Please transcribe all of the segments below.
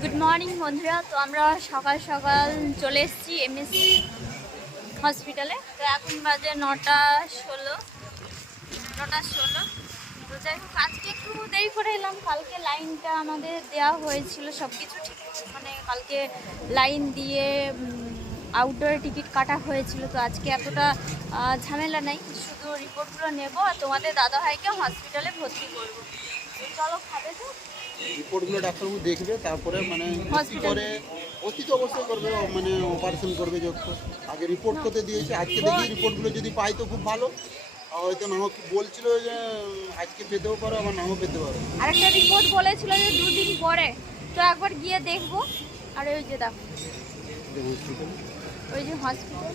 Good morning বন্ধুরা। তো আমরা সকাল সকাল চলে এসেছি এমএসসি হসপিটালে তো এখন বাজে নটা ষোলো। নটা ষোলো। তো যাই হোক, আজকে একটু দেরি করে এলাম। কালকে লাইনটা আমাদের দেওয়া হয়েছিল সব কিছু ঠিক। মানে কালকে লাইন দিয়ে আউটডোর টিকিট কাটা হয়েছিল। তো আজকে এতটা ঝামেলা নেই। শুধু রিপোর্টগুলো নেব। আর তোমাদের দাদাভাইকে হসপিটালে ভর্তি করব। চলো, খাবে তো? রিপোর্টগুলো ডাক্তারবাবু দেখবে তারপরে মানে কি Hospital. করে অতি তো অবশ্যই করবে মানে অপারেশন করবে যত। আগে রিপোর্ট করতে দিয়েছে আজকে দেখি রিপোর্টগুলো যদি পাই তো খুব ভালো। হয়তো নাও বলছিল যে আজকে পেতেও পারো আবার নাও পেতে পারো। আরেকটা রিপোর্ট বলেছিল যে দুদিন পরে। তো একবার গিয়ে দেখব। আর ওই যে দেখো। ওই যে হসপিটাল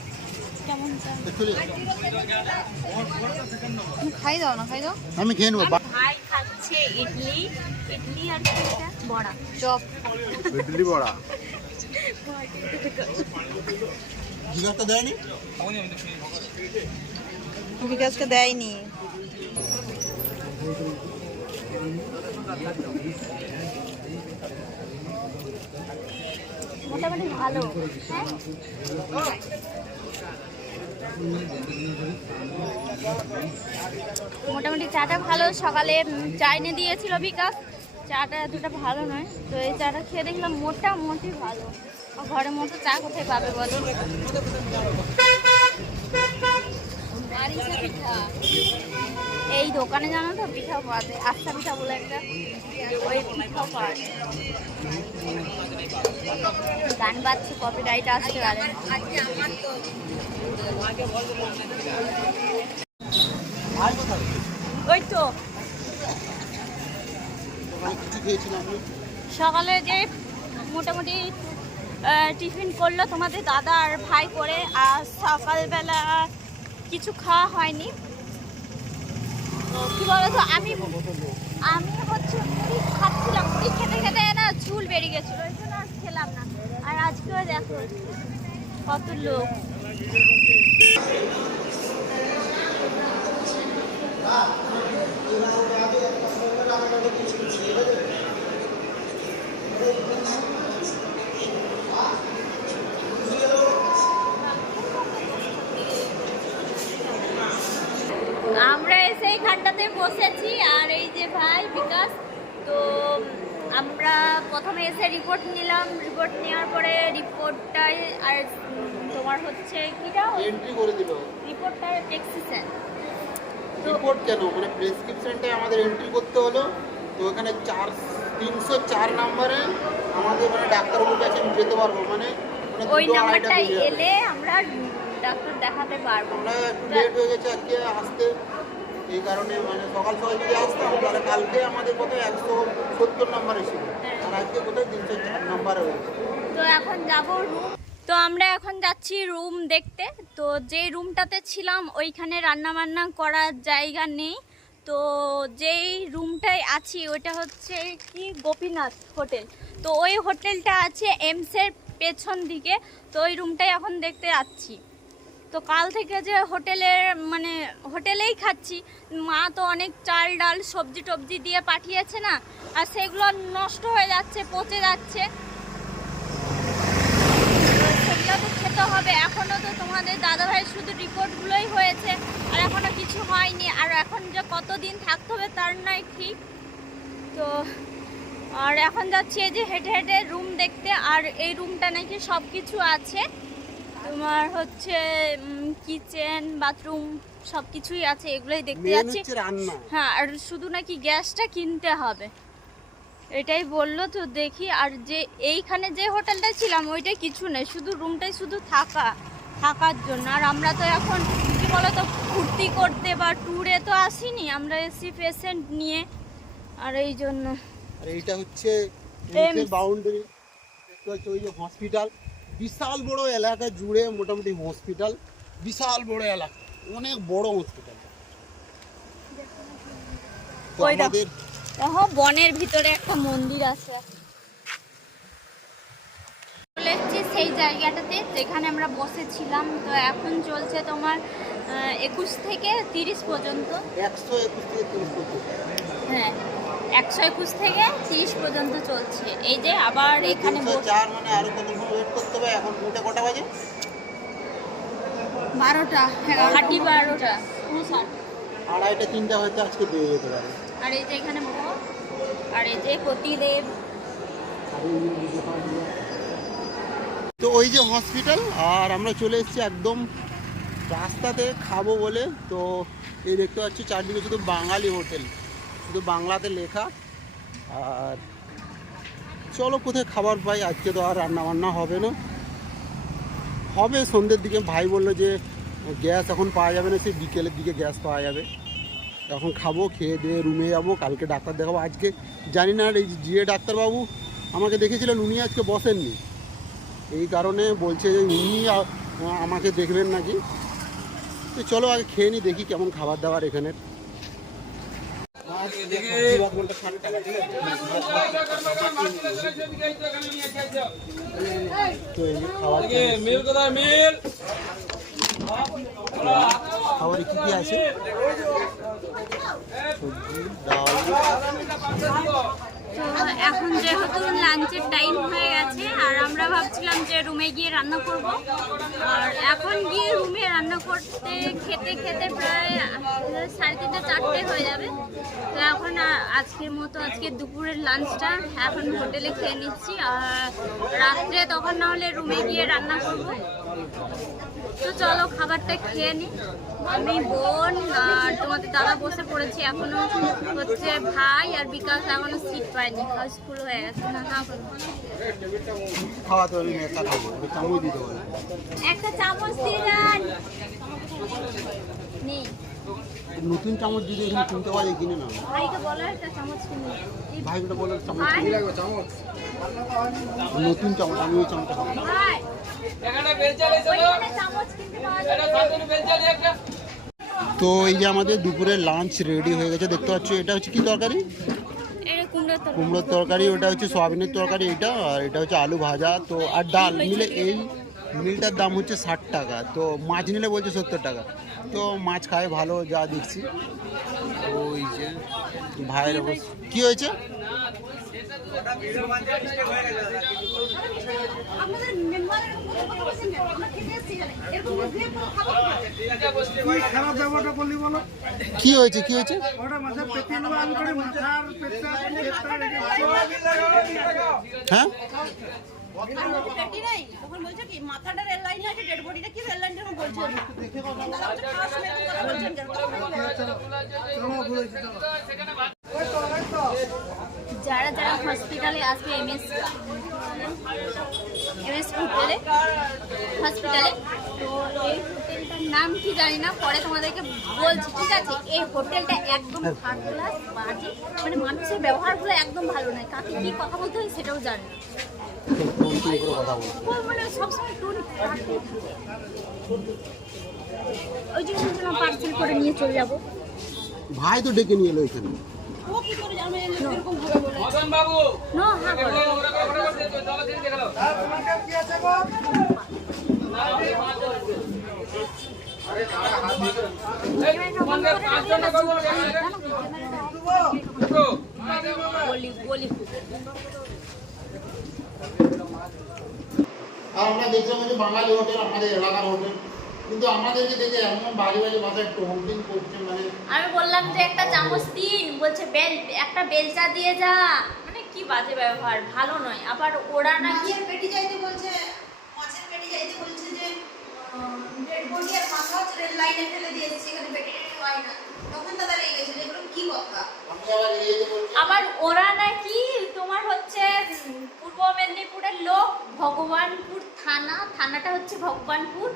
খাই দাও না খাই দাও। আমি খেয়ে নেব ভাই খাচ্ছে ইডলি ইডলি আর বড়া। চপ। ইডলি বড়া। দেয়নি? বিকাশকে দেয়নি? মোটামুটি ভালো। হ্যাঁ? মোটামুটি চাটা ভালো, সকালে চা এনে দিয়েছিল বিকাশ চাটা এতটা ভালো নয়। তো এই চাটা খেয়ে দেখলাম মোটামুটি ভালো। ঘরের মতো চা কোথায় পাবে বলো? এই দোকানে জানো তো, পিঠা পাওয়া যায়। আস্থা পিঠা বলে একটা। ওই পিঠাও পাওয়া যায়। গান বাজছে কপিরাইট আসতে পারে ওই তো। সকালে যে মোটামুটি টিফিন করল তোমাদের দাদা আর ভাই করে, আর সকালবেলা কিছু খাওয়া হয়নি। কি বলতো, আমি আমি হচ্ছে মুড়ি খাচ্ছিলাম, মুড়ি খেতে খেতে না চুল বেরিয়ে গেছিল, ওই জন্য আর খেলাম না। আর আজকেও দেখো, কত লোক। আমরা এসে এইখানটাতে বসেছি আর এই যে ভাই বিকাশ তো আমরা প্রথমে এসে রিপোর্ট নিলাম। রিপোর্ট নেওয়ার পরে রিপোর্টটাই আর তোমার হচ্ছে কিটা এন্ট্রি করে দিল। প্রেসক্রিপশন তো রিপোর্ট কেন? মানে প্রেসক্রিপশনটাই আমাদের এন্ট্রি করতে হলো। তো ওখানে চার তিনশো চার নাম্বারে আমাদের মানে ডাক্তারবাবুর কাছে যেতে পারব। মানে মানে ওই নাম্বারটা এলে আমরা ডাক্তার দেখাতে পারব। আমরা একটু লেট হয়ে গেছে আজকে আসতে। এই কারণে মানে সকাল সকাল যদি আসতাম তাহলে কালকে আমাদের একশো সত্তর নাম্বার এসেছিল। আর আজকে কোথায় তিনশো চার নাম্বারে হয়েছে। তো এখন যাব রুম তো আমরা এখন যাচ্ছি রুম দেখতে। তো যে রুমটাতে ছিলাম ওইখানে রান্না বান্না করার জায়গা নেই। তো যেই রুমটায় আছি ওইটা হচ্ছে কি? গোপীনাথ হোটেল। তো ওই হোটেলটা আছে এমসের পেছন দিকে। তো ওই রুমটাই এখন দেখতে যাচ্ছি। তো কাল থেকে যে হোটেলের মানে হোটেলেই খাচ্ছি। মা তো অনেক চাল ডাল সবজি টবজি দিয়ে পাঠিয়েছে না, আর সেগুলো নষ্ট হয়ে যাচ্ছে, পচে যাচ্ছে। সেগুলো তো খেতে হবে। এখনও তো তোমাদের দাদাভাই শুধু রিপোর্টগুলোই হয়েছে, আর এখনও কিছু হয়নি। আর এখন যে কতদিন থাকতে হবে তার নয় ঠিক। তো, আর এখন যাচ্ছি এই যে হেঁটে হেঁটে রুম দেখতে, আর এই রুমটা নাকি সব কিছু আছে। তোমার হচ্ছে কিচেন বাথরুম সব কিছুই আছে এগুলোই দেখতে যাচ্ছি। হ্যাঁ আর শুধু নাকি গ্যাসটা কিনতে হবে। এটাই বলল তো দেখি আর যে এইখানে যে হোটেলটা ছিলাম ওইটা কিছু নেই শুধু রুমটাই শুধু থাকা থাকার জন্য। আর আমরা তো এখন কি বলতো ফুর্তি করতে বা ট্যুরে তো আসিনি আমরা এসি পেশেন্ট নিয়ে। আর এই জন্য। আর এইটা হচ্ছে। বাউন্ডারি হসপিটাল বিশাল বড় এলাকা জুড়ে মোটামুটি হসপিটাল বিশাল বড় এলাকা অনেক বড় হসপিটাল তো আমাদের দেখো বনের ভিতরে একটা মন্দির আছে। চলে এসেছি সেই জায়গাটাতে যেখানে আমরা বসেছিলাম। তো এখন চলছে তোমার একুশ থেকে তিরিশ পর্যন্ত। একশো একুশ থেকে তিরিশ পর্যন্ত। হ্যাঁ একশো একুশ থেকে তিরিশ পর্যন্ত চলছে। এই যে আবার এখানে চার মানে আরও কতক্ষণ ওয়েট করতে হবে এখন ওটা কটা বাজে? বারোটা হাঁটি বারোটা। আড়াইটা তিনটা হয়তো আজকে দিয়ে যেতে পারে। আর এই যে এখানে আর এই যে তো ওই যে হসপিটাল আর আমরা চলে এসেছি একদম রাস্তাতে খাব বলে। তো এই দেখতে পাচ্ছি চারদিকে শুধু বাঙালি হোটেল শুধু বাংলাতে লেখা। আর চলো কোথায় খাবার পাই? আজকে তো আর রান্না বান্না হবে না। হবে সন্ধ্যের দিকে। ভাই বলল যে, গ্যাস এখন পাওয়া যাবে না, সেই বিকেলের দিকে গ্যাস পাওয়া যাবে। এখন খাব, খেয়ে দিয়ে রুমে যাব, কালকে ডাক্তার দেখাবো। আজকে জানি না এই জিএ ডাক্তারবাবু আমাকে দেখেছিলেন, উনি আজকে বসেননি। এই কারণে বলছে যে, উনি আমাকে দেখবেন নাকি? তো চলো আগে খেয়ে নি, দেখি কেমন খাবার দাবার এখানের। খাবার কি কি আছে? সবজি ডাল। তো এখন যেহেতু লাঞ্চের টাইম হয়ে গেছে, আর আমরা ভাবছিলাম যে রুমে গিয়ে রান্না করব। আর এখন গিয়ে রুমে রান্না করতে খেতে খেতে প্রায় সাড়ে তিনটে, চারটে হয়ে যাবে। তো এখন আজকের মতো আজকে দুপুরের লাঞ্চটা এখন হোটেলে খেয়ে নিচ্ছি। আর রাত্রে তখন না হলে রুমে গিয়ে রান্না করব। তো চলো খাবারটা খেয়ে নি। আমি বোন আর তোমাদের দাদা বসে পড়েছি এখনও হচ্ছে ভাই আর বিকাশ এখনও সিট পায়নি। হাউসফুল হয়ে গেছে না হ্যাঁ না একটা চামচ দিতে একটা চামচ দিয়ে যান নেই। নতুন চামচ যদি এখানে কিনতে পারি কিনে না ভাইকে বলো একটা চামচ কিনে ভাইকে বলে চামচ ভাই? কিনে নতুন চামচ আমি ওই চামচটা খাব। ভাই এখানে বেলচাল এসে দাও ওইখানে চামচ কিনতে পাওয়া এটা যাবে সামনে বেলচাল একটা তো এই যে আমাদের দুপুরের লাঞ্চ রেডি হয়ে গেছে দেখতে পাচ্ছ এটা হচ্ছে কি তরকারি? এটা কুমড়োর তরকারি। কুমড়োর তরকারি ওটা হচ্ছে সয়াবিনের তরকারি এটা আর এটা হচ্ছে আলু ভাজা তো আর ডাল মিলে এই মিলটার দাম হচ্ছে ষাট টাকা তো মাছ নিলে বলছে সত্তর টাকা। তো মাছ খায় ভালো যা দেখছি। ওই যে ভাইয়ের অবস্থা। কি হয়েছে? আপনাদের কি হয়েছে? কি হয়েছে? হ্যাঁ? যারা যারা হসপিটালে আসবে এমএস এমএস হোটেলে হসপিটালে তো এই হোটেলটার নাম কি জানি না, পরে তোমাদেরকে বলছি, ঠিক আছে? এই হোটেলটা একদম বাজে। মানে মানুষের ব্যবহারগুলো একদম ভালো নয়। কাকে কি কথা বলতে হয় সেটাও জানি না। মানে ওই জন্য পার্সেল করে নিয়ে চলে যাব। ভাই তো ডেকে নিয়ে এলো এখানে। আমরা দেখলাম যে বাঙালি হোটেল আমাদের এলাকার হোটেল কিন্তু আমাদেরকে দেখে এমন বাজে বাজে ভাষায় টোন্টিং করছে মানে আমি বললাম যে একটা চামচ দিন বলছে বেল একটা বেলচা দিয়ে যা। মানে কি বাজে ব্যবহার ভালো নয়। আবার ওরা নাকি মাছের পেটি যাইতে বলছে মাছের পেটি যাইতে বলছে যে বডি আর মাথা হচ্ছে রেল লাইনে ফেলে দিয়ে এসেছে এখানে পেটে হয় না। তখন দাদা রেগে গেছিল এগুলো কি কথা আবার এই যে বলছি। আবার ওরা নাকি তোমার হচ্ছে পূর্ব মেদিনীপুরের লোক ভগবানপুর থানা থানাটা হচ্ছে ভগবানপুর।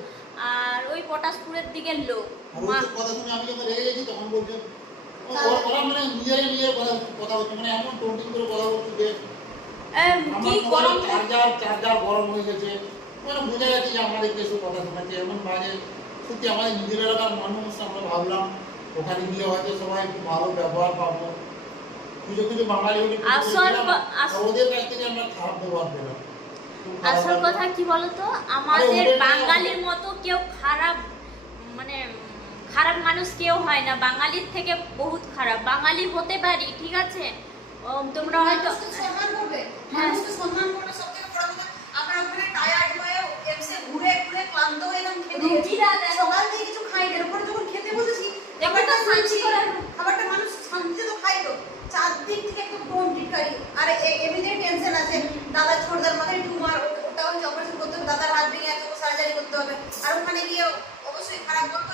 আর ওই পটাশপুরের দিকের লোক আর মা- ওদের কথা শুনে আমি যখন রেগে গেছি তখন বলছে ওরা ওরা মানে নিজেরাই নিজের কথা কথা মানে এমন টোটিং করে কথা বলছে যে কি গরম চার্জার চার্জার গরম হয়ে গেছে। মানে বোঝা যাচ্ছে যে আমাদের দেশে কথা শোনাচ্ছে এমন বাজে। সত্যি আমাদের নিজের এলাকার মানুষ আমরা ভাবলাম ওখানে গিয়ে হয়তো সবাই ভালো ব্যবহার পাবো। কিছু কিছু বাঙালি ওদের কাছ থেকে আমরা খারাপ ব্যবহার পেলাম। আসল কথা কি বলতো? আমাদের বাঙালির মতো কেউ খারাপ মানে খারাপ মানুষ কেউ হয় না। বাঙালির থেকে বহুত খারাপ। বাঙালি হতে পারি ঠিক আছে? তোমরা হয়তো সম্মান করবে। হ্যাঁ। সম্মান করবে সব থেকে বড় কথা আমরা ওখানে টায়ার্ড হয়ে এমসে ঘুরে ঘুরে ক্লান্ত হয়ে গেলাম খেতে রুটিটা দেখো। সকাল থেকে কিছু খাই না এরপরে যখন খেতে বসেছি দেখো খাবারটা তো শান্তি শান্তি করে। খাবারটা মানুষ শান্তিতে তো খাইলো চারদিক থেকে একদম টোন টিটকারি আর এ- এমনিতেই টেনশন আছে দাদা ছোটদার মাথায় টিউমার ওটা হচ্ছে অপারেশন করতে হবে দাদার হাত ভেঙে আছে সার্জারি করতে হবে আর ওখানে গিয়ে অবশ্যই খারাপ